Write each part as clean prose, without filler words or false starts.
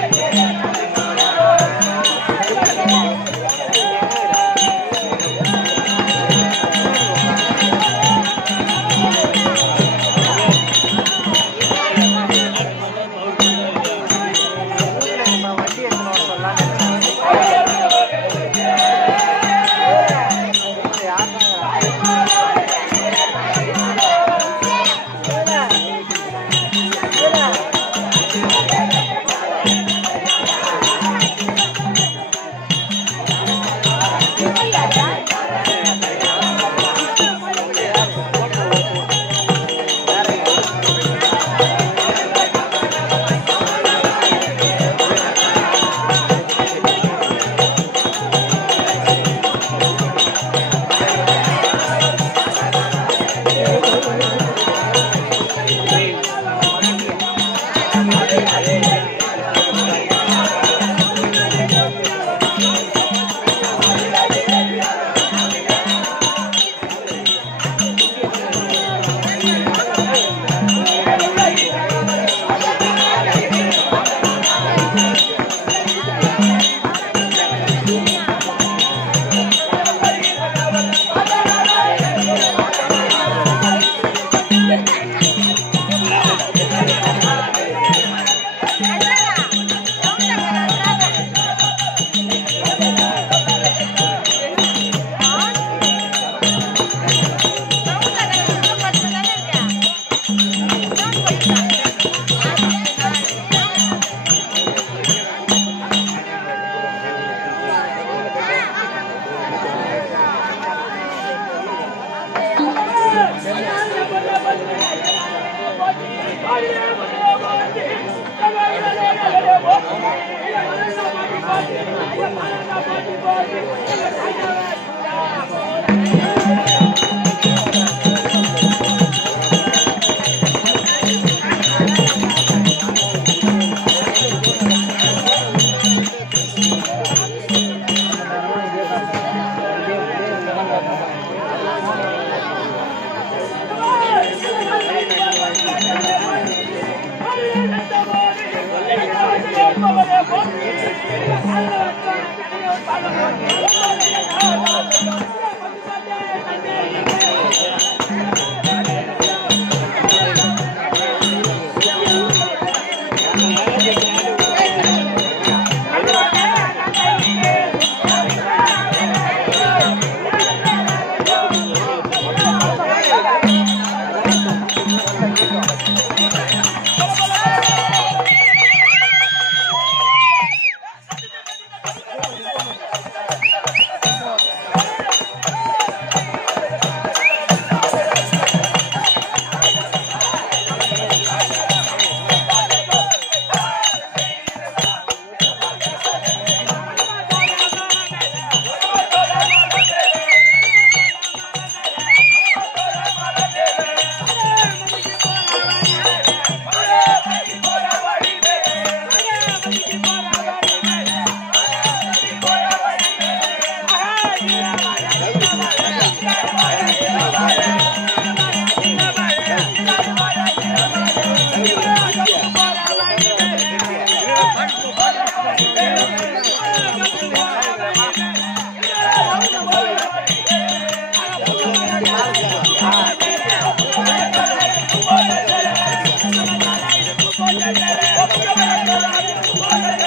Thank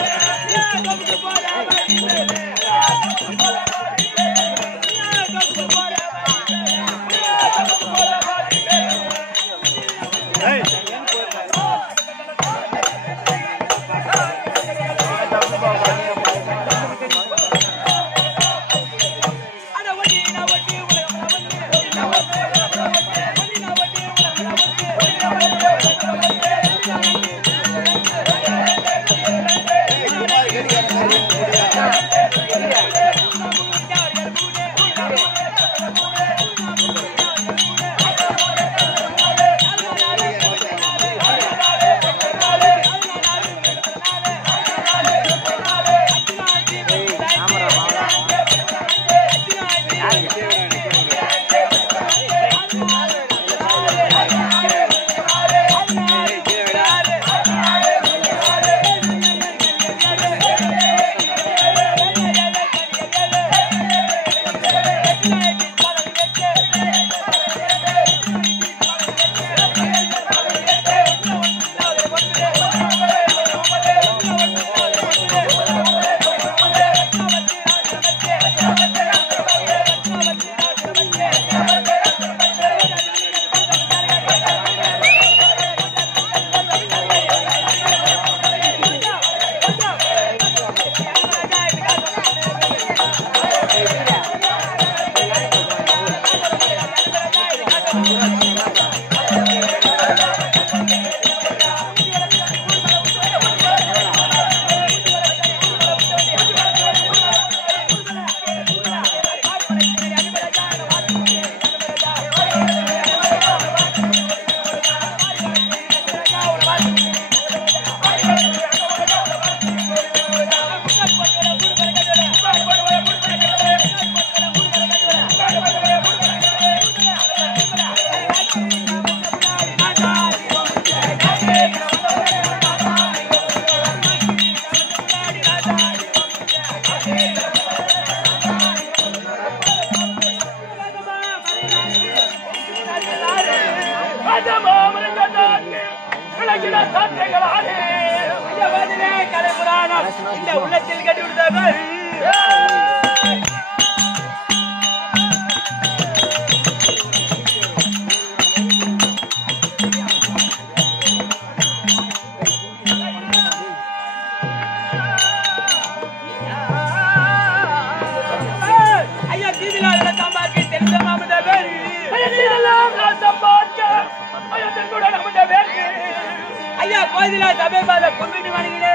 you. ஆனால் இந்த உள்ளத்தில் கட்டி விடுதார்கள். ஐயா தீவிலாள சம்பாக்கி தெரிந்த மாமத வேறு ஐயா கோயிலா சபை பாத கும்பிட்டு வணங்கினே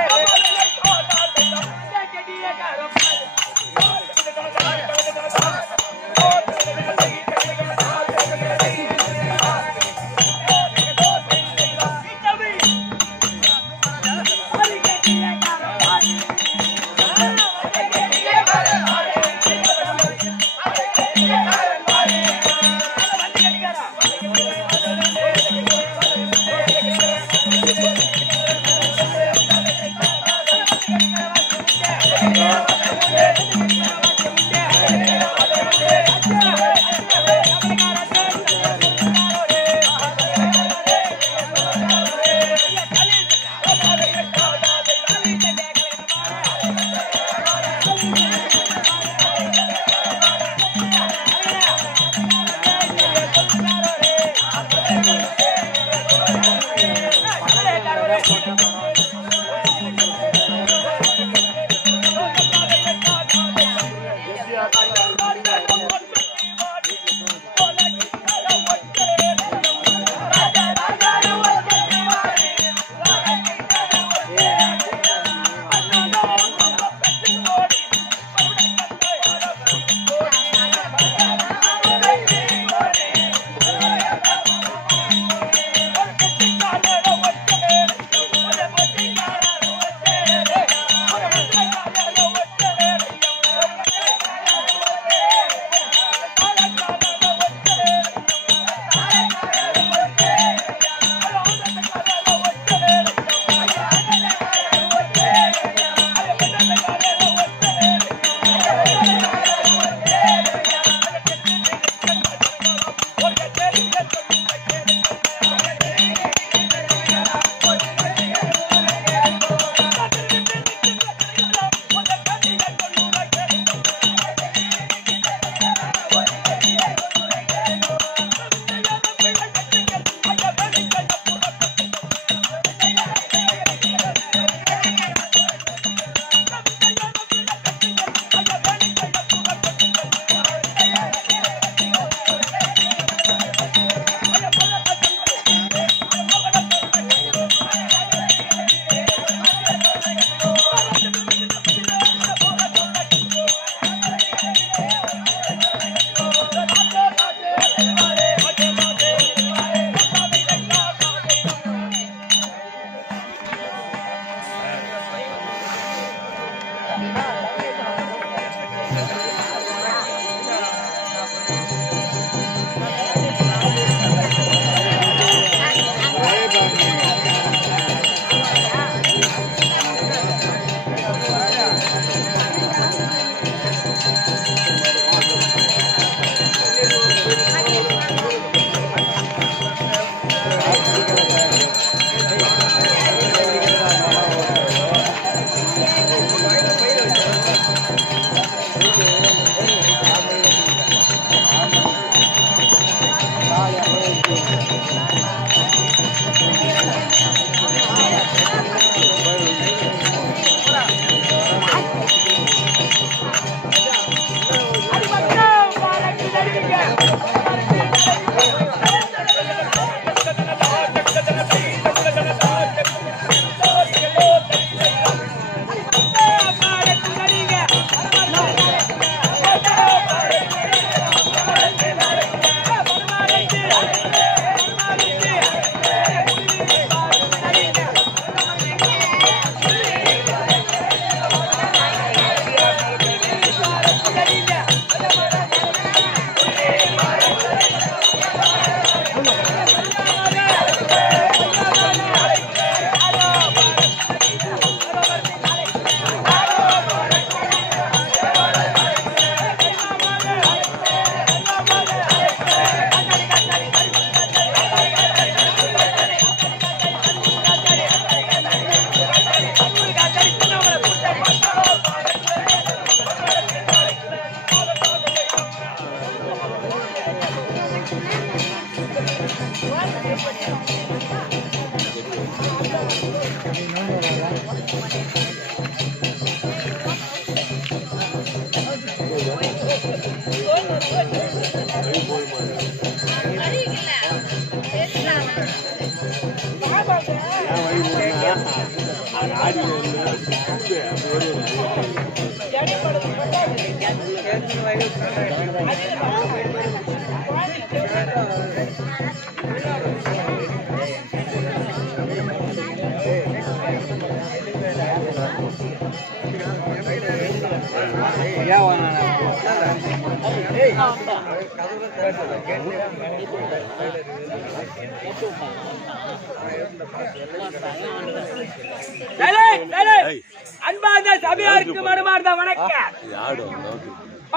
அன்பார்ந்த சபையாருக்கு மனமார்ந்த வணக்கம்.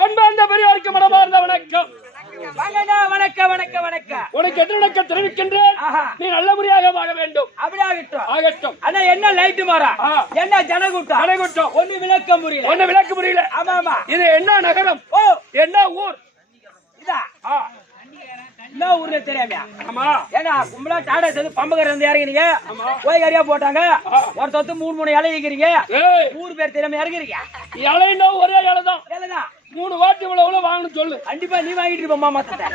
அன்பார்ந்த பெரியாருக்கு மனமார்ந்த வணக்கம். வணக்கம் வணக்கம் வணக்கம். உனக்கு எதிர் வணக்கம் தெரிவிக்கின்றேன். நீ நல்ல முறையாக வாழ வேண்டும். அப்படி ஆகட்டும் ஆகட்டும். ஆனா என்ன லைட் மாறா, என்ன ஜனக்கூட்டம், ஜனக்கூட்டம் ஒண்ணு விளக்க முடியல. ஆமா ஆமா. இது என்ன நகரம்? ஓ, என்ன ஊர்? இதா என்ன ஊர்ல தெரியாமையா? ஆமா. ஏன்னா கும்பலா டாடா சேர்ந்து பம்பகர் இருந்து இறங்குறீங்க, கோய்கறியா போட்டாங்க, ஒருத்தத்து 3 இலை இருக்கிறீங்க. ஊர் பேர் தெரியாம இறங்குறீங்க. இலைன்னா ஒரே இலைதான். இலைதான் 3 வாட்டி இவ்வளவு வாங்கணும் சொல்லு. கண்டிப்பா நீ வாங்கிட்டு இருப்போமா மொத்தத்தை.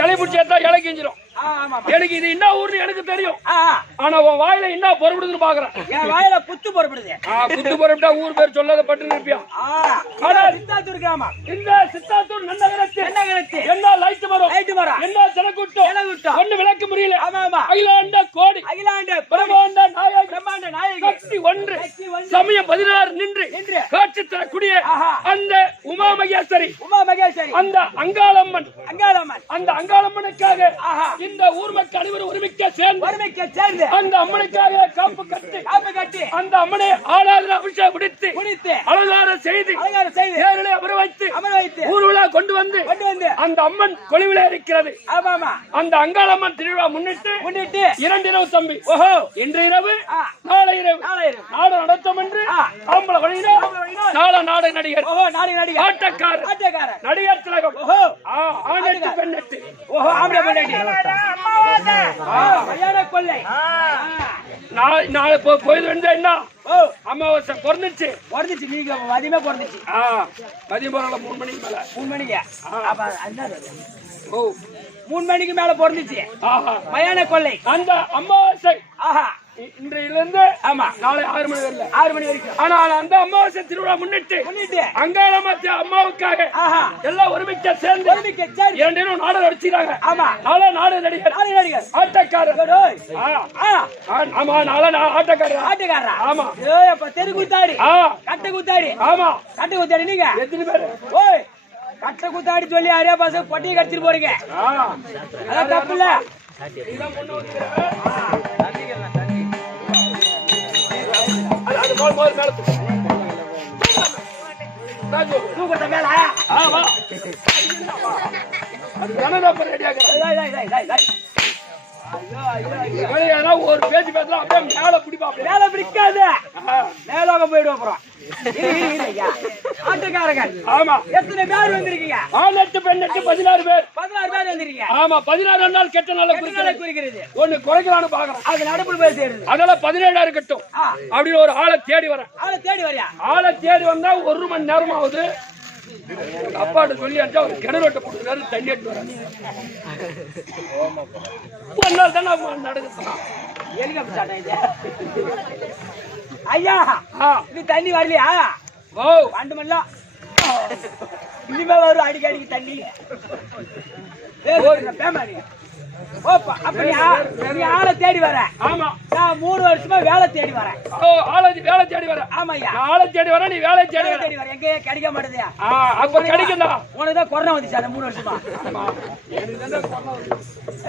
இலை பிடிச்சா இலை கிஞ்சிரும். எனக்கு இது என்ன ஊர்னு எனக்கு தெரியும். ஆனா உன் வாயில என்ன பொறுப்படுதுன்னு பாக்குறேன். என் வாயில புத்து பொறுப்படுது. புத்து பொறுப்பா ஊர் பேர் சொல்லாத பட்டு இருப்பியா? சித்தாத்தூர் கிராமம். இந்த சித்தாத்தூர் நன்னகரத்து என்ன லைட் மரம், என்ன ஜனக்கூட்டம் ஒண்ணு விளக்க முடியல. அகிலாண்ட கோடி, பிரம்மாண்ட நாயகி, சக்தி ஒன்று, சமயம் 16 நின்று காட்சி தரக்கூடிய அந்த உமா மகேஸ்வரி, அந்த அங்காளம்மன், அந்த அங்காளம்மனுக்காக இந்த ஊர் மக்கள் அனைவரும் ஒருமிக்க சேர்ந்து அந்த அம்மனுக்காக காப்பு கட்டி அந்த அம்மனை ஆளாளர் அபிஷேகம் முடித்து அலங்காரம் செய்து தேர்களை அமர வைத்து ஊர்வலா கொண்டு வந்து அந்த அம்மன் கொலுவில இருக்கிறது. அந்த அங்காளம்மன் திருவிழா முன்னிட்டு 2 இரவு தம்பி. ஓஹோ, இன்று இரவு நாளை இரவு நாடு நடத்தும் என்று ஆம்பளை வழியினர் நாள நாடு நடிகர், ஆட்டக்காரர், நடிகர் திலகம், ஆணெட்டு பெண்ணெட்டு, நாளை போய் என்ன அமாவாசை பிறந்துச்சு. நீங்க மதியமே பிறந்துச்சு. மதியம் போறாங்க 3 மணிக்கு மேல. 3 மணிக்கு 3 மணிக்கு மேல பிறந்துச்சு. மயான கொள்ளை அந்த அமாவாசை இன்றையிலிருந்து நாளை 6 மணி வரல, 6 மணி வரைக்கும். ஆனால் அந்த அமாவாசை திருவிழா முன்னிட்டு அங்காளம்மன் அம்மாவுக்காக எல்லாம் ஒருமிக்க சேர்ந்து 2 நாடகம் நடிச்சாங்க. நாளை நாடு நடிகர், ஆட்டக்காரர். ஆமா, நாளை ஆட்டக்காரர். ஆமா, தெரு குத்தாடி, கட்டை குத்தாடி. ஆமா, கட்டை குத்தாடி. நீங்க எத்தனை பேரு? ஓய், கட்டை குத்தாடி சொல்லி அரே பாச பொட்டியை கடிச்சிட்டு போறீங்க. அதான் தப்பு இல்ல. தூக்கட்ட மேல ஒரு பேச்சு பேசலாம், அப்படியே மேல பிடிப்பா. மேல பிடிக்காது, மேலோகம் போயிடுவோம். அப்புறம் ஆட்டக்காரர்கள். ஆமா, எத்தனை பேர் வந்திருக்கீங்க? 8 பெண்ணெட்டு 16 பேர். 16 பேர் வந்திருக்கீங்க. ஆமா, 16 நாள் கெட்ட நாளை குறிக்கிறது. ஒண்ணு குறைக்கலாம்னு பாக்குறேன். அது நடப்பு போய் சேருது. அதனால 17 இருக்கட்டும் அப்படின்னு ஒரு ஆளை தேடி வரேன். ஆளை தேடி வந்தா 1 மணி நேரம் ஆகுது. அப்பாட்ட சொல்லி அடிச்சா ஒரு கிணறு போட்டு தண்ணி எடுத்து வரேன். ஒரு நாள் தான் நடக்குது. ஐயா, நீ தண்ணி வரலையா? ஓ, 2 மணிலாம் இனிமே வரும். அடிக்கடிக்கு தண்ணி அப்படியா? நீ ஆளை தேடி வர? ஆமா, நான் 3 வருஷமா வேலை தேடி வரேன். வேலை தேடி வர? ஆமாய்யா, ஆளை தேடி வர, நீ வேலை தேடி வர. எங்க கிடைக்க மாட்டேதா? அப்ப கிடைக்குதா? உனக்கு தான் கொரோனா வந்துச்சு அந்த 3 வருஷமா.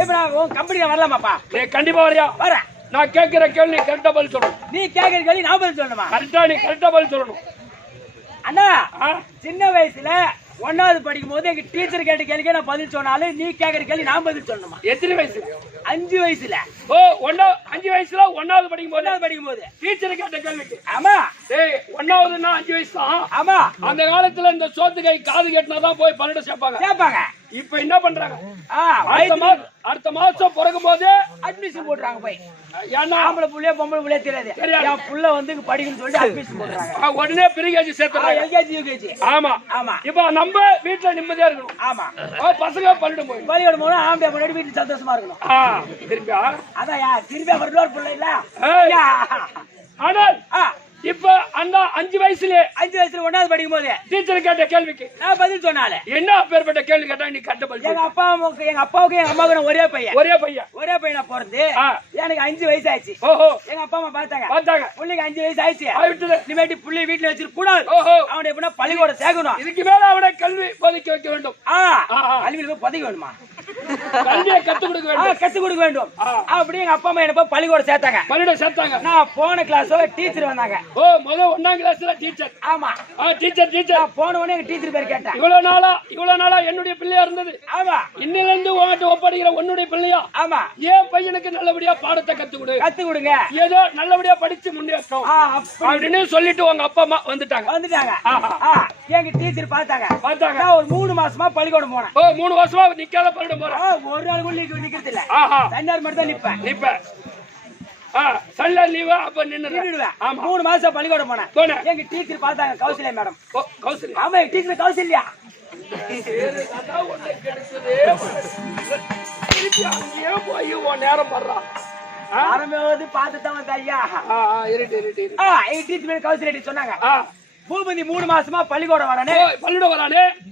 இப்ப நான் உன் கம்பெனிக்கு வரலாமாப்பா? கண்டிப்பா வரையா? வரேன். நான் கேட்கிற கேள்வி கரெக்டா பதில் சொல்லணும். நீ கேட்கிற கேள்வி நான் பதில் சொல்லணுமா? நீ கரெக்டா பதில் சொல்லணும். அண்ணா, சின்ன வயசுல 1வது படிக்கும் போது எங்க டீச்சர் கேட்ட கேள்விக்கு நான் பதில் சொன்னாலும் நீ கேட்கிற கேள்வி நான் பதில் சொல்லணுமா? எத்தனை வயசு? 5 வயசுல. ஓ, 5 வயசுல 1வது படிக்கும் போது டீச்சர் கேட்ட கேள்விக்கு? ஆமா. 1வதுன்னா 5 வயசு தான். ஆமா, அந்த காலத்துல இந்த சோத்துக்கை காது கேட்டினாதான் போய் பன்னெண்டு சேர்ப்பாங்க. இப்ப என்ன பண்றாங்க? அடுத்த மாசம் பிறக்கும் போது அட்மிஷன் போடுறாங்க. போய் ஏன்னா ஆம்பளை புள்ளைய பொம்பளை புள்ளைய தெரியாது. என் புள்ள வந்து படிக்கணும்னு சொல்லிட்டு அட்மிஷன் போடுறாங்க. உடனே பிரிகேஜி சேர்த்துறாங்க. LKG UKG. ஆமா ஆமா. இப்ப நம்ம வீட்டுல நிம்மதியா இருக்கணும். ஆமா, பசங்க பள்ளியிடம் போகணும். பள்ளியிடம் போனா ஆம்பளை முன்னாடி வீட்டுல சந்தோஷமா இருக்கணும். திரும்பியா அதான் திரும்பியா ஒரு பிள்ளை இல்ல. ஆனால் இப்ப அந்த 5 வயசுல 1வது படிக்கும் போது டீச்சர் கேட்ட கேள்விக்கு நான் பதில் சொன்னாலே. என்ன அப்பேற்பட்ட கேள்வி கேட்டா நீ கட்ட பதில்? எங்க அப்பாவுக்கு எங்க அம்மாவுக்கு நான் ஒரே பையனா பிறந்து எனக்கு 5 வயசு ஆயிடுச்சு. ஓஹோ. எங்க அப்பா அம்மா பார்த்தாங்க புள்ளைக்கு 5 வயசு ஆயிடுச்சு, இனிமேட்டு புள்ளி வீட்டுல வச்சிருக்க கூடாது, அவனை எப்படின்னா பள்ளிக்கூடம் சேர்க்கணும், இதுக்கு மேல அவனை கல்வி போதிக்க வைக்க வேண்டும், கல்வியில பதவி வேணுமா, கல்வியை கத்து கொடுக்க வேண்டும். அப்படி எங்க அப்பா அம்மா என்ன பள்ளிக்கூடம் சேர்த்தாங்க. நான் போன கிளாஸ் டீச்சர் வந்தாங்க. முதல் 1ஆம் கிளாஸ்ல டீச்சர். ஆமா டீச்சர் போன உடனே எங்க டீச்சர் பேர் கேட்டேன். இவ்வளவு நாளா என்னுடைய பிள்ளையா இருந்தது. ஆமா. இன்னில இருந்து உன்கிட்ட ஒப்படைக்கிற உன்னுடைய பிள்ளையா. ஆமா. ஏன் பையனுக்கு நல்லபடியா பாடத்தை கத்து கொடுங்க, ஏதோ நல்லபடியா படிச்சு முன்னேற்றம் அப்படின்னு சொல்லிட்டு உங்க அப்பா அம்மா வந்துட்டாங்க. எங்க டீச்சர் பார்த்தாங்க. ஒரு 3 மாசமா பள்ளிக்கூடம் போனேன். 3 வருஷமா நிக்காத பள்ளிக்கூடம் போறேன். ஒரு நாள் கூட நிக்கிறது இல்ல. சண்டை மட்டும் தான் நிப்பேன். சண்டை லீவா அப்ப நின்னுடுவேன். 3 மாசம் பள்ளிக்கூடம் போனேன். எங்க டீச்சர் பார்த்தாங்க, கௌசல்யா மேடம். கௌசல்யா? ஆமா, எங்க டீச்சர் கௌசல்யா. போய் நேரம் பண்றான் ஆரம்பி பார்த்துதான் வந்த ஐயா. எங்க டீச்சர் கௌசல்யா சொன்னாங்க, பூபதி 3 மாசமா பள்ளிக்கூடம் வரானே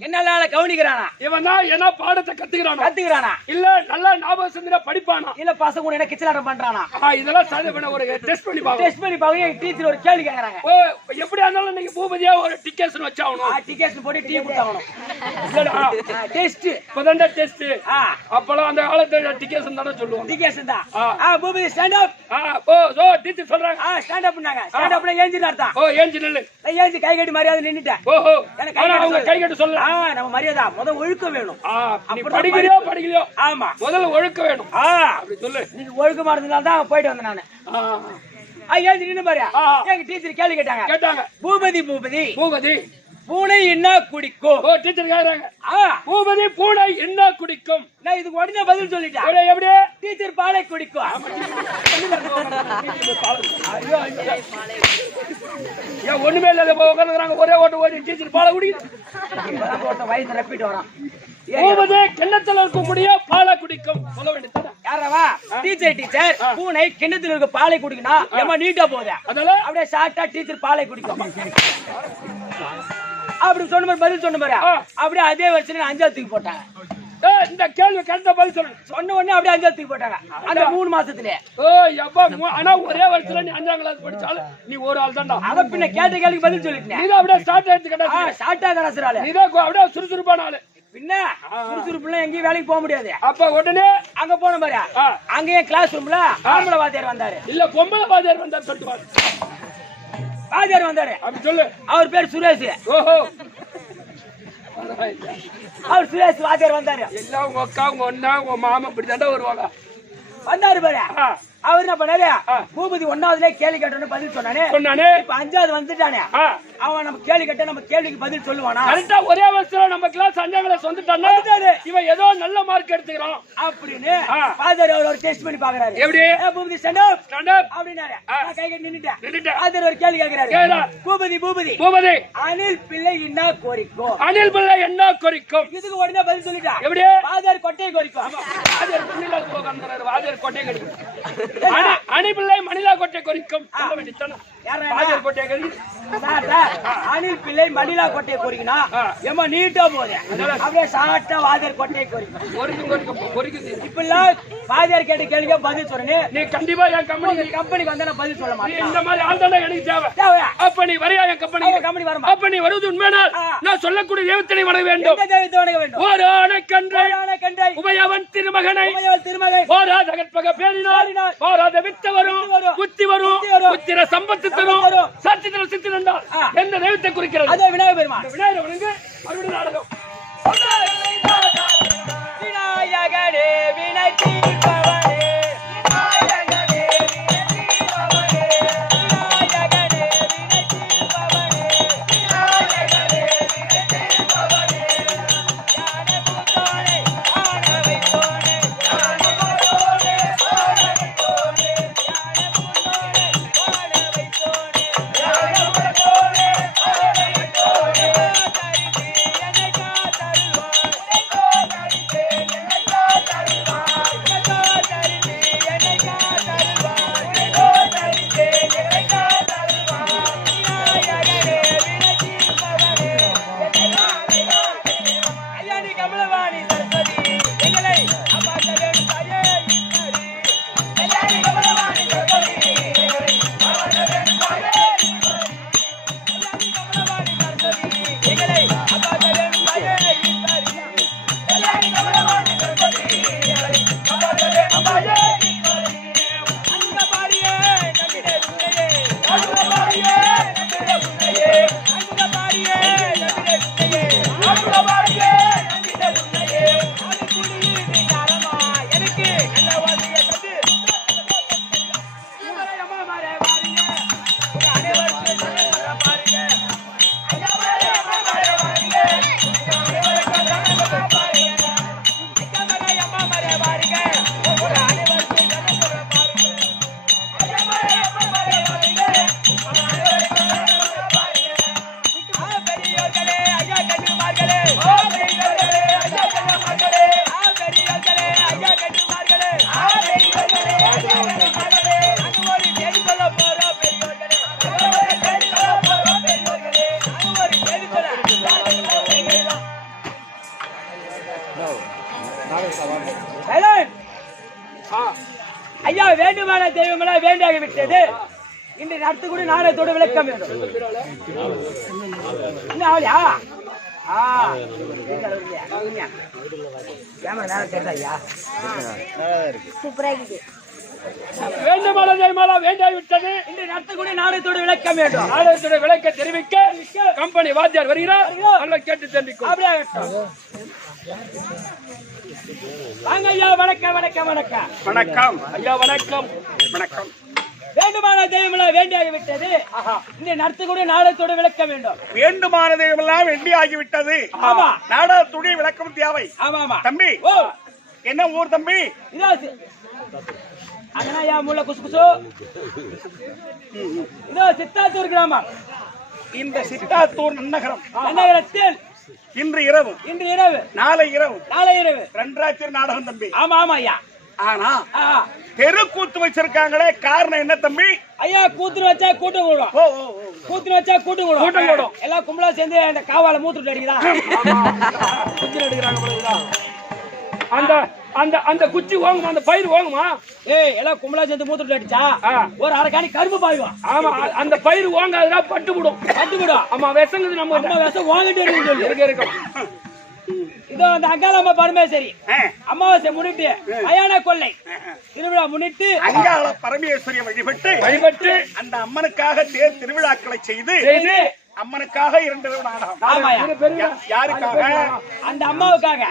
என்னால கவனிக்கிறானா, இவன் தான் என்ன பாடத்தை கத்துக்கிறானா, இல்ல நல்லா ஞாபகம் செஞ்சா படிப்பானா, இல்ல பசங்க கூட என்ன கிச்சலாட்டம் பண்றானா, இதெல்லாம் சாதனை ஒரு டெஸ்ட் பண்ணி பாக்க எங்க டீச்சர் ஒரு கேள்வி கேக்குறாங்க. எப்படியா இருந்தாலும் இன்னைக்கு பூபதியா ஒரு டிக்கெஷன் வச்சாகணும். டிக்கெஷன் போட்டு டீ குடிச்சாகணும். டெஸ்ட் இப்பதான் டெஸ்ட். அப்பெல்லாம் அந்த காலத்துல டிக்கெஷன் தானே சொல்லுவோம். டிக்கெஷன் தான். Boopathi stand up. டீச்சர் சொல்றாங்க ஸ்டாண்ட் அப்னாங்க. ஸ்டாண்ட் அப்னா ஏஞ்சி அர்த்தம். ஏஞ்சி நில்லு. ஏஞ்சி கை கட்டி மரியாதை நின்னுட்டேன். அவங்க கை கட்டி சொல்ல நம்ம மரியாதை முதல் ஒழுக்கம் வேணும். படிக்கலையோ ஆமா, முதல்ல ஒழுக்கம் வேணும். அப்படி சொல்லு. நீங்க ஒழுக்கமா இருந்தனால தான் போயிட்டு வந்தேன் நானு. ஏஞ்சி நின்னு பாரு. எங்க டீச்சர் கேள்வி கேட்டாங்க. பூபதி பூனை என்ன குடிக்கும்? டீச்சர் கேக்குறாங்க, பூபதி பூனை என்ன குடிக்கும்? நான் இதுக்கு உடனே பதில் சொல்லிட்டேன். எப்படி? டீச்சர் பாலை குடிக்கும். ஒண்ணுமே இல்ல, உட்காந்துறாங்க ஒரே ஓடி டீச்சர் பாலை குடிக்கும். வயசு ரப்பிட்டு வரான். பூபதி கிண்ணத்துல இருக்கக்கூடிய பாலை குடிக்கும் சொல்ல வேண்டியது. யாரவா? டீச்சர் பூனை கிண்ணத்துல இருக்க பாலை குடிக்கணும். ஏமா நீட்டா போதா, அதெல்லாம் அப்படியே ஷார்ட்டா டீச்சர் பாலை குடிக்கும் அப்படி சொன்ன மாதிரி பதில் சொன்ன மாதிரி அப்படியே அதே வருஷம் 5வது தூக்கி போட்டாங்க. இந்த கேள்வி கரெக்டா பதில் சொன்ன உடனே அப்படியே 5வது தூக்கி போட்டாங்க. அந்த 3 மாசத்துலயே. ஆனா ஒரே வருஷத்துல நீ 5ஆம் கிளாஸ் படிச்சாலும் நீ ஒரு ஆள் தான்டா. அத பின்ன கேட்ட கேள்விக்கு பதில் சொல்லிட்டேன். நீ அப்படியே ஸ்டார்ட் எடுத்துக்கிட்டா ஸ்டார்ட் ஆகறாசரால. நீ அப்படியே சுறுசுறுப்பான ஆளு. பின்ன சுறுசுறுப்புல எங்கேயும் வேலைக்கு போக முடியாது. அப்ப உடனே அங்க போன மாதிரி அங்கேயே கிளாஸ் ரூம்ல ஆம்பளை வாத்தியார் வந்தாரு. இல்ல பொம்பளை வாத்தியார் வந்தாரு சொல்லிட்டு வாத்தியார் வந்தாரு. அப்படி சொல்லு. அவர் பேர் சுரேஷ். ஓஹோ. அவர் சுரேஷ் வாத்தியார் வந்தாரு. எல்லாம் உங்க அக்கா உங்க அண்ணா உங்க மாமா இப்படி தாண்டா வருவாங்க. வந்தாரு பாரு. அவர் என்ன பண்ணாரு, பூபதி 1வதுல கேள்வி கேட்டோன்னு பதில் சொன்னானே. இப்ப 5வது வந்துட்டானே, அவன் நம்ம கேள்வி கேட்ட நம்ம கேள்விக்கு பதில் சொல்லுவானா? கரெக்டா ஒரே வருஷத்துல நம்ம கிளாஸ் 5ஆம் கிளாஸ் வந்துட்டானே, இவன் ஏதோ நல்ல மார்க் எடுத்துக்கிறான் அப்படின்னு ஃபாதர் ஒரு டெஸ்ட் பண்ணி பாக்குறாரு. எப்படி? பூபதி ஸ்டாண்ட் அப் அப்படினாரு. நான் கை கட்டி நின்னுட்டேன். ஃபாதர் ஒரு கேள்வி கேக்குறாரு. பூபதி அனில் பிள்ளை என்ன கோரிக்கும்? இதுக்கு உடனே பதில் சொல்லிட்டா. எப்படி? ஃபாதர் கொட்டை கோரிக்கும். ஃபாதர் புண்ணில போகறாரு. ஃபாதர் கொட்டை கோரிக்கும். அனில் பிள்ளை மணிலா கொட்டை கோரிக்கும். சொல்ல வேண்டியதானே. ஃபாதர் கொட்டை கோரிக்கும். அனில் பிள்ளை மணிலா கொட்டை கோரிக்குனா ஏமா நீட்டா போதே. அப்படியே ஷார்ட்டா ஃபாதர் கொட்டை கோரிக்கும். இப்பெல்லாம் ஃபாதர் கேட்ட கேள்விக்கு பதில் சொல்றேனே. நீ கண்டிப்பா என் கம்பெனிக்கு வந்தா நான் பதில் சொல்ல மாட்டேன். இந்த மாதிரி ஆள் தானே எனக்கு தேவை. அப்ப நீ வரையா என் கம்பெனி வரமா? அப்ப நீ வருவது உண்மையானால் நான் சொல்லக்கூடிய தெய்வத்தினை வணங்க வேண்டும். ஒரு ஆணைக்கன்றை உபயவன் திருமகனை போராத கற்பக பேரினார் போராத வித்த வரும் புத்தி வரும் புத்திர சம்பத்து தரும் சத்திர சித்திரண்டால் எந்த தெய்வத்தை குறிக்கிறது? அதே விநாயகர் பெருமான். விநாயகர் வணங்கு மறுபடியும் நாடகம். விநாயகரே வினை தீர்ப்பவரே வேண்டியாகிவிட்டது. இன்று நடத்தக்கூடிய நாடகத்தோடு விளக்கம் வேண்டும். என்ன ஆவலியா? வேண்டுமானதை வேண்டாவிட்டது. இன்று நடத்தக்கூடிய நாடகத்தோடு விளக்கம் வேண்டும். நாடகத்துடைய விளக்க தெரிவிக்க கம்பெனி வாத்தியார் வருகிறார். நல்லா கேட்டு தெரிவிக்கும். வாங்க ஐயா. வணக்கம் வணக்கம் வணக்கம் வணக்கம் ஐயா. வணக்கம் வணக்கம். வேண்டுமான தெய்வங்களா வேண்டியாகிவிட்டது. இந்த நடத்தக்கூடிய நாடகத்தோடு விளக்க வேண்டும். வேண்டுமானது எல்லாம் வெண்டியாகிவிட்டது. ஆமா. நாடகத்துடைய விளக்கம் தேவை. ஆமா ஆமா தம்பி, ஓ என்ன ஊர் தம்பி? அண்ணா யா முள்ள குசுகுசு. இதோ சித்தாத்தூர் கிராமம். இந்த சித்தாத்தூர் நன்னகரம் நன்னகரத்தில் இன்று இரவு நாளை இரவு 2 ராத்திரி நாடகம் தம்பி. ஆமா ஆமா ஐயா. ஆனா தெருக்கூத்து வச்சிருக்காங்களே, காரணம் என்ன தம்பி? ஐயா கூத்து வச்சா கூட்டம் கூடும். கூத்து வச்சா கூட்டம் கூடும். எல்லாம் கும்பலா சேர்ந்து அந்த காவால மூத்துட்டு அடிக்கிறான். அந்த அந்த அந்த குச்சி வாங்குமா, அந்த பயிர் வாங்குமா? ஏய் எல்லாம் கும்பலா சேர்ந்து மூத்துட்டு அடிச்சா ஒரு அரைக்காணி கரும்பு பாய்வான். ஆமா, அந்த பயிர் வாங்காதா பட்டு விடும். ஆமா, விஷங்குது. நம்ம விஷம் வாங்கிட்டு இருக்கும். இதோ அந்த அங்காளம்மா பரமேஸ்வரி அமாவாசை முன்னிட்டு மயான கொள்ளை திருவிழா முன்னிட்டு அங்காள பரமேஸ்வரியை வழிபட்டு அந்த அம்மனுக்காக தேர் திருவிழாக்களை செய்து அம்மனுக்காக 2 நாடகம். யாருக்காக? அந்த அம்மாவுக்காக.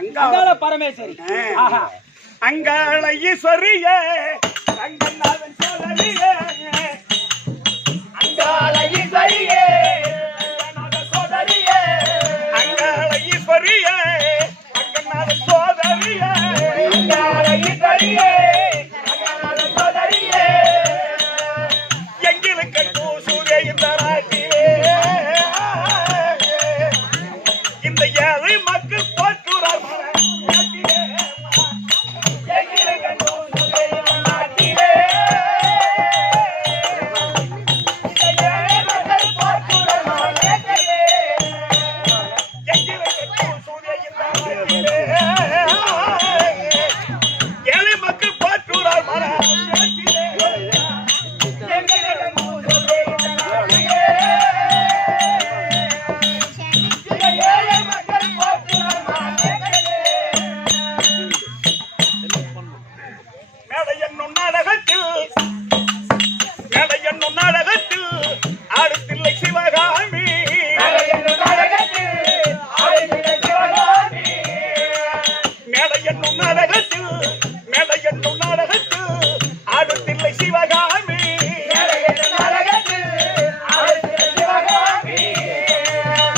அங்காள பரமேஸ்வரி. அங்காள ஈஸ்வரியே ரங்கநாதன் சோதரியே, அங்காள ஈஸ்வரியே சோதரியே, அங்காள ஈஸ்வரியே ரங்கநாதன் சோதரியே, அங்காள ஈஸ்வரியே ரங்கநாதன் சோதரியே, எங்களுக்கு கூசுதே இந்த நாட்டிலே, இந்த ஏழை மக்கள் போற்றுறார் நாட்டிலே, எங்களுக்கு கூசுதே இந்த நாட்டிலே, இந்த ஏழை மக்கள் போற்றுறார் நாட்டிலே, எங்களுக்கு கூசுதே இந்த நாட்டிலே, ஏழை மக்கள் போற்றுறார் நாட்டிலே, எங்களுக்கு கூசுதே இந்த நாட்டிலே, ஏழை மக்கள் போற்றுறார் நாட்டிலே. மேடை என்னும் நாடகத்தில் ஆடுத்தில்லை சிவகாமி, மேடை என்னும் நாடகத்தில் ஆடுத்தில்லை சிவகாமி,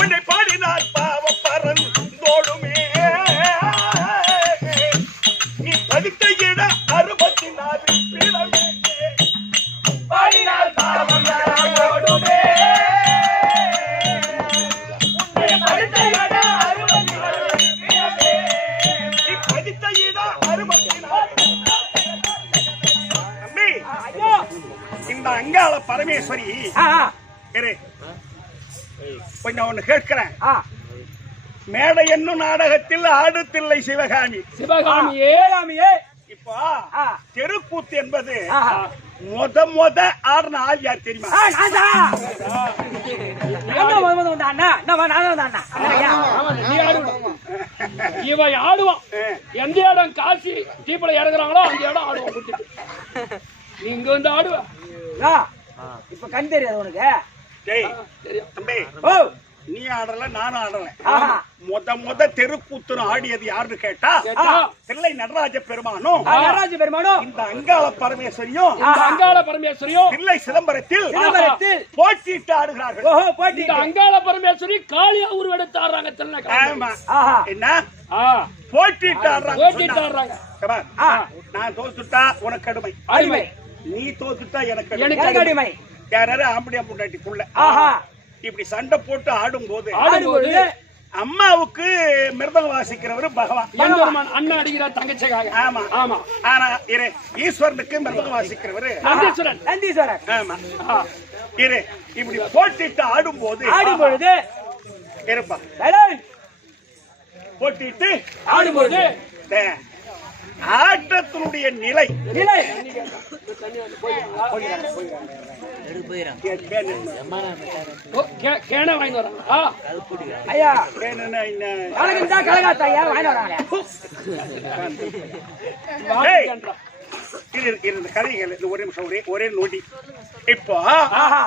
உன்னை பாடினார் பாவம் பறந்தோடுமே, நீ பதித்த இட 64 பீடமே, பாடினார் பாவம் பறந்தோடுமே, உன்னை பதித்த இட 64 பீடமே, நீ பதித்த இட 64. தம்பி, இந்த அங்காள பரமேஸ்வரி இரு, கொஞ்சம் ஒண்ணு கேட்கிறேன். மேடை என்னும் நாடகத்தில் ஆடுத்தில்லை சிவகாமி. சிவகாமியே இப்போ தெருக்கூத்து என்பது முத ஆடுன ஆள் யார் தெரியுமா? இவன் ஆடுவான். எந்த இடம் காசி தீப்பல இறங்குறாங்களோ அந்த இடம் ஆடுவான். நீங்க வந்து ஆடுவ. இப்ப கண் தெரியாது உனக்கு? டேய் தம்பி, நீ ஆடல நானும் ஆடல. முத தெருக்கூத்துன்னு ஆடியது யாருன்னு கேட்டா தில்லை நடராஜ பெருமானும் இந்த அங்காள பரமேஸ்வரியும் தில்லை சிதம்பரத்தில் போட்டிட்டு ஆடுகிறார்கள். இந்த அங்காள பரமேஸ்வரி காளியா உருவெடுத்து ஆடுறாங்க. என்ன போட்டிட்டு ஆடுறாங்க? நான் தோத்துட்டா உனக்கு அடிமை, நீ தோத்துட்டா எனக்கு அடிமை. யாராவது ஆம்படியா பொண்டாட்டிக்குள்ள இப்படி சண்டை போட்டு ஆடும்போது அம்மாவுக்கு மிருதம் வாசிக்கிறவரு பகவான். அண்ணன் அடிக்கிறார் தங்கச்சிக்காக. ஆமா ஆமா. ஆனா ஈஸ்வரனுக்கு மிருதம் வாசிக்கிறவரு நந்தீஸ்வரன். ஆமா. இரு, இப்படி போட்டிட்டு ஆடும்போது இருப்பா, போட்டிட்டு ஆடும்போது ஆட்டத்தினுடைய நிலை கேன வாங்கி வராங்களா ஐயா என்னன்னா என்ன? கலகந்தா கலகாத்தா ஐயா வாங்கி வராங்க இந்த கதைகள் இந்த ஒரே நிமிஷம் ஒரே நொடி. இப்போ ஆஹா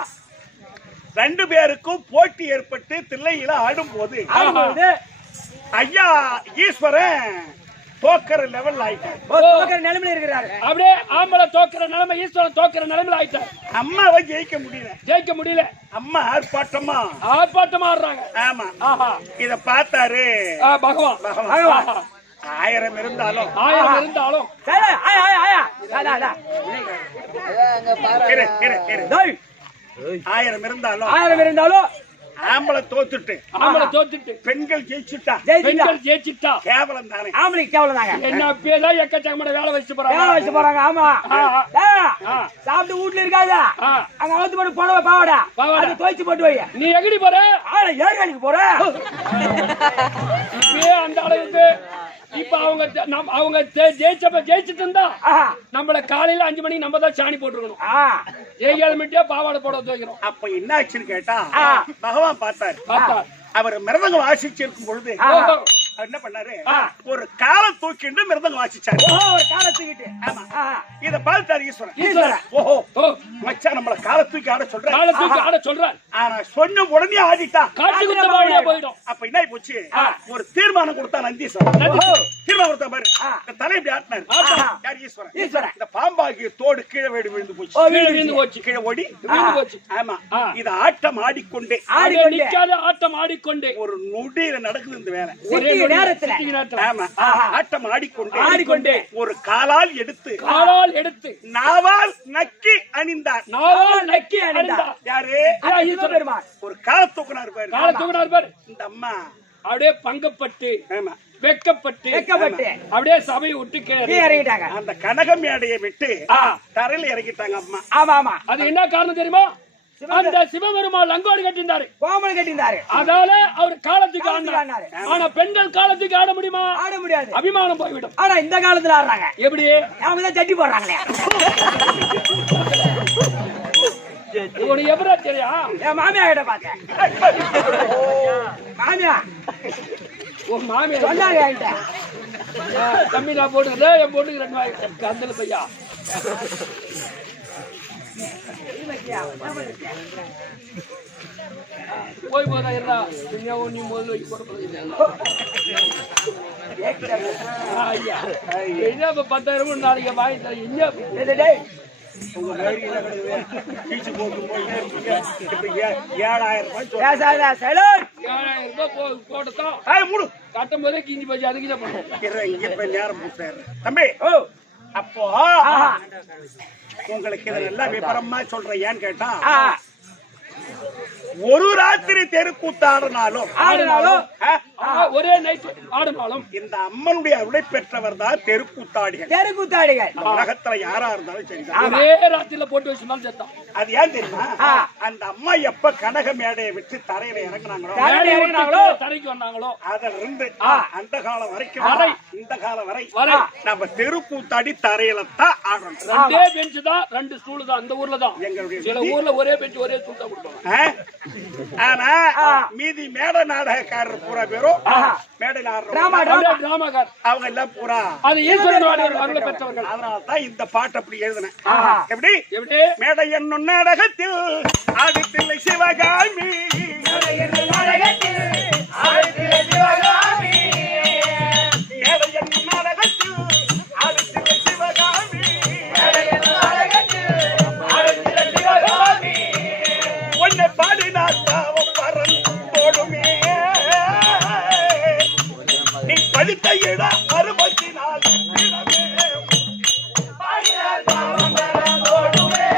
ரெண்டு பேருக்கும் போட்டி ஏற்பட்டு தில்லையில ஆடும் போது ஆடும்போது ஐயா ஈஸ்வரன் தோக்கிற லெவல் ஆயிட்டார். தோக்கிற நிலைமையில இருக்கிறாரு. அப்படியே ஆம்பளை தோக்கிற நிலைமை ஈஸ்வரன் தோக்கிற நிலைமையில ஆயிட்டார். அம்மாவை ஜெயிக்க முடியல. அம்மா ஆர்ப்பாட்டமா ஆடுறாங்க. ஆமா. ஆஹா இத பார்த்தாரு பகவான். ஆயிரம் இருந்தாலும் சரி ஆயா ஆயா ஆயா ஆயிரம் இருந்தாலும் ஆம்பளை தோத்துட்டு பெண்கள் ஜெயிச்சுட்டா கேவலம் தானே. ஆம்பளைக்கு கேவலம் தாங்க. என்ன பேரா எக்கச்சக்கமான வேலை வச்சு போறாங்க. ஆமா சாப்பிட்டு வீட்டுல இருக்காது. அங்க வந்து போட்டு போனவ பாவாடா அது துவைச்சு போட்டு வை. நீ எங்கடி போற? ஏழு வேலைக்கு போற. அந்த அளவுக்கு இப்ப அவங்க ஜெயிச்சுட்டு இருந்தா நம்மள காலையில 5 மணிக்கு நம்ம தான் சாணி போட்டுருக்கணும். 7 மணிக்கே பாவாடை போட துவைக்கிறோம். அப்ப என்ன ஆச்சுன்னு கேட்டா பகவான் பார்த்தாரு. அவர் மிருதங்கம் வாசிச்சிருக்கும் பொழுது என்ன பண்ணாரு? ஒரு காலை தூக்கிட்டு மிருதங்கம் வாசிச்சாரு. ஒரு காலை தூக்கிட்டு. ஆமா. இத பார்த்தாரு ஈஸ்வரன். ஓஹோ மச்சான் நம்மள காலை தூக்கி ஆட சொல்றாரு. ஆனா சொன்ன உடனே ஆடிட்டா போயிடும். அப்ப என்ன போச்சு? ஒரு தீர்மானம் கொடுத்தா நந்தீஸ்வரன். தீர்மானம் கொடுத்தா பாரு. இந்த தலை இப்படி ஆட்டினாரு. யார்? ஈஸ்வரன். இந்த பாம்பாகிய தோடு கீழே விழுந்து போச்சு. கீழே ஓடி விழுந்து போச்சு. ஆமா. இத ஆட்டம் ஆடிக்கொண்டே ஒரு நொடியில நடக்குது இந்த வேலை. ஒரே நேரத்துல ஆட்டம் ஆடிக்கொண்டே ஒரு காலால் எடுத்து நாவால் நக்கி அணிந்தார். யாரு? ஒரு கால தூக்குனார் பாரு. இந்த அம்மா அப்படியே பங்கப்பட்டு வெக்கப்பட்டு அப்படியே சபையை விட்டு இறங்கிட்டாங்க. அந்த கனக மேடையை விட்டு தரையில இறங்கிட்டாங்க அம்மா. ஆமா. அது என்ன காரணம் தெரியுமா? அந்த சிவபெருமான் லங்கோடு கட்டியிருந்தாரு. அதால அவர் காலத்துக்கு ஆடினாரு. ஆனா பெண்கள் காலத்துக்கு ஆட முடியுமா? ஆட முடியாது. அபிமானம் போய்விடும். ஆனா இந்த காலத்துல ஆடுறாங்க. எப்படி? அவங்க தான் சட்டி போடுறாங்களே. உனக்கு எப்படா தெரியா? என் மாமியா கிட்ட பார்த்தேன். மாமியா சொன்னாங்க என்கிட்ட. தம்பி நான் போட்டுக்கிறேன். என் போட்டுக்கு 2 வாய்க்கு கந்தல பையா போய் போதா இருந்தா நீ முதல்ல ஐயா என்ன 10,000 நாளைக்கு வாங்கி தரேன். கட்டும் போதே கிஞ்சி போச்சு. அதுக்கு என்ன பண்ணுவோம் தம்பி? அப்போ உங்களுக்கு இதெல்லாம் விபரமா சொல்றேன். ஏன்னு கேட்டா ஒரு ராத்திரி தெருக்கூத்தாடினாலும் ஒரே நைட் ஆடினாலும் இந்த அம்மனுடைய அருளை பெற்றவர் தான் தெருக்கூத்தாடிகள். உலகத்துல யாரா இருந்தாலும் சரி ஒரே ராத்திரில போட்டு வச்சிருந்தாலும் சேர்த்தான். அது ஏன் தெரியுமா? அந்த அம்மா எப்ப கனக மேடையை விட்டு தரையில இறங்கினாங்களோ தரைக்கு வந்தாங்களோ அதுல இருந்து அந்த காலம் வரைக்கும் இந்த காலம் வரை நம்ம தெருக்கூத்தாடி தரையில தான் ஆடணும். 2 பெஞ்சு தான் 2 ஸ்டூல் தான். அந்த ஊர்ல தான் எங்களுடைய சில ஊர்ல ஒரே பெஞ்சு ஒரே ஸ்டூல் தான் கொடுப்பாங்க. ஆனா மீதி மேடை நாடகக்காரர் பூரா பேரும் மேடையில் ஆடுறோம். அவங்க எல்லாம் பூரா அது ஈஸ்வரன் அருளை பெற்றவர்கள். அதனாலதான் இந்த பாட்டு அப்படி எழுதுனேன். எப்படி? மேடை என்னும் நாடகத்தில் ஆடித்தில்லை சிவகாமி. மேடை என்னும் நாடகத்தில் ஆடித்தில்லை சிவகாமி. உன்னை பாடினார் பாவம் பறந்தோடுமே. நீ படித்த இடம் 64 இடமே. பாடினார் பாவம் பறந்தோடுமே.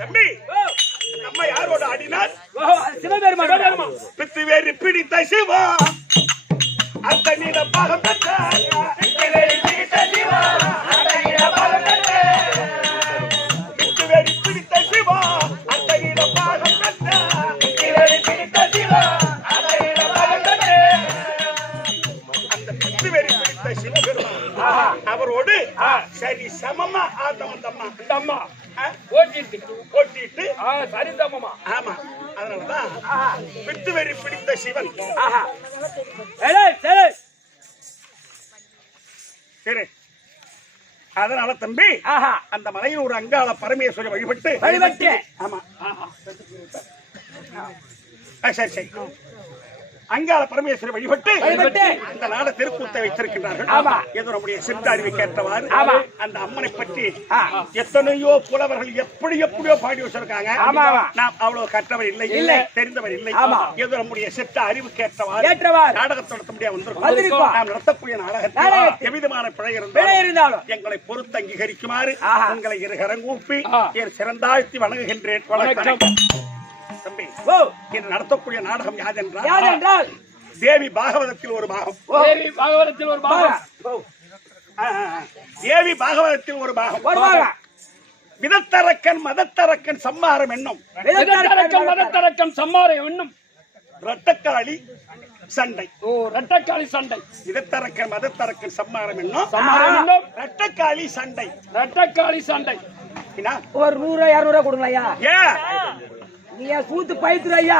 தம்பி நம்ம யாரோட ஆடினார்? சிவபெருமான். பித்துவேறி பிடித்த சிவா அந்த நீட பாகம் பெற்ற பிடித்த சிவா அந்த நீட பாகம் பெற்ற சரி சமமா ஆட்டம் அந்த அம்மா இந்த அம்மா ஓட்டிட்டு சரி சமமா. ஆமா, அதனாலதான் வித்து வெறி பிடித்த சிவன். சரி, அதனால தம்பி அந்த மலையில் ஒரு அங்காள பரமேஸ்வரி வழிபட்டு ஆமா சரி சரி அங்காள பரமேஸ்வரி வழிபட்டு அந்த நாட திருக்கூத்தை வைத்திருக்கிறார்கள். ஏதோ நம்முடைய சித்தாரிவை கேட்டவாறு அந்த அம்மனை பற்றி எத்தனையோ புலவர்கள் எப்படியோ பாடி வச்சிருக்காங்க. நாம் அவ்வளவு கற்றவர் இல்லை, தெரிந்தவர் இல்லை. ஏதோ நம்முடைய சித்த அறிவு கேட்டவாறு நாடகத்தை நடத்த முடியாது வந்திருக்கோம். நாம் நடத்தக்கூடிய நாடகத்தில் எவ்விதமான பிழை இருந்தாலும் எங்களை பொறுத்து அங்கீகரிக்குமாறு உங்களை இருகரங்கூப்பி என் சிறந்தாழ்த்தி வணங்குகின்றேன். வணக்கம் தம்பி. இன்று நடத்தக்கூடிய நாடகம் யாதென்றால் தேவி பாகவதத்தில் ஒரு பாகம். தேவி பாகவதத்தில் ஒரு பாகம். விதத்தரக்கன் மதத்தரக்கன் சம்மாரம் என்னும் இரட்டக்காளி சண்டை. விதத்தரக்கன் மதத்தரக்கன் சம்மாரம் என்னும் இரட்டக்காளி சண்டை. ஒரு 100 200 கொடுங்களையா? நீ சூத்து பைத்துற ஐயா.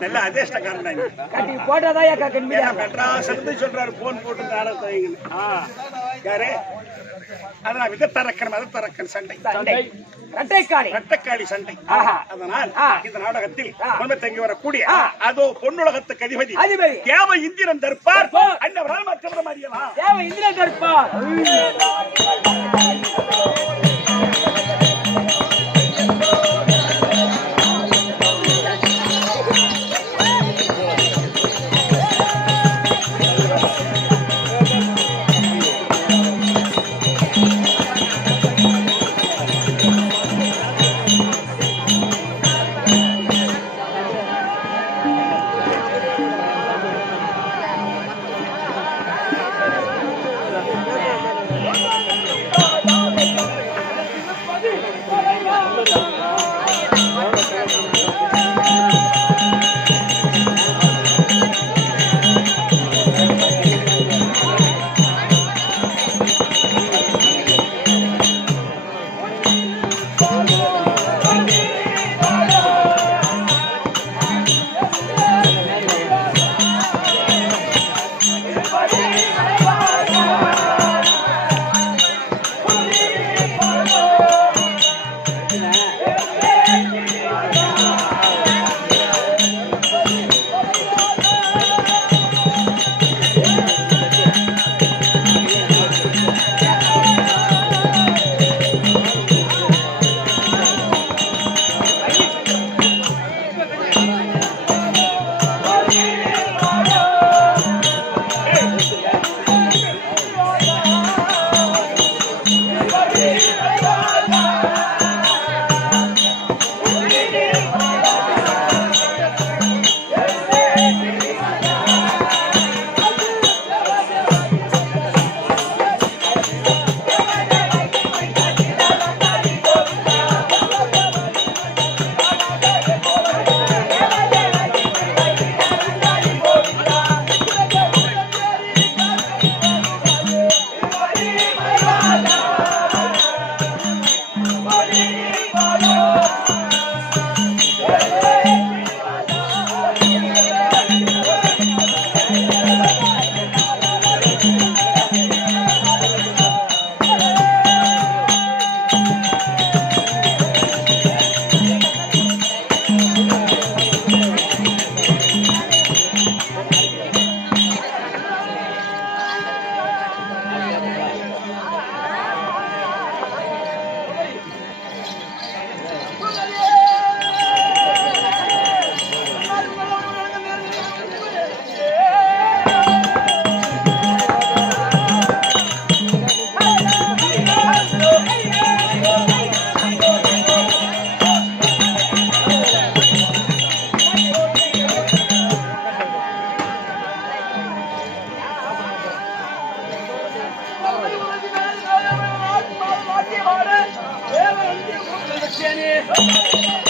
நல்ல அதிர்ஷ்டக்காரன் கட்டி போட்டதாயா மெட்ராஸ் சொல்றாரு. போன் போட்டு யாரு? அதனால் விதத்தரக்கன் மதத்தரக்கன் சண்டை. இரட்டைக்காளி சண்டை. அதனால் இந்த நாடகத்தில் தங்கி வரக்கூடிய அதோ பொன்னுலகத்துக்கு அதிபதி தேவ இந்திரன் தர்பார் அன்னவரால் மற்றவரும் அறியலாம். தேவ இந்திரன் தர்பார் Jenny.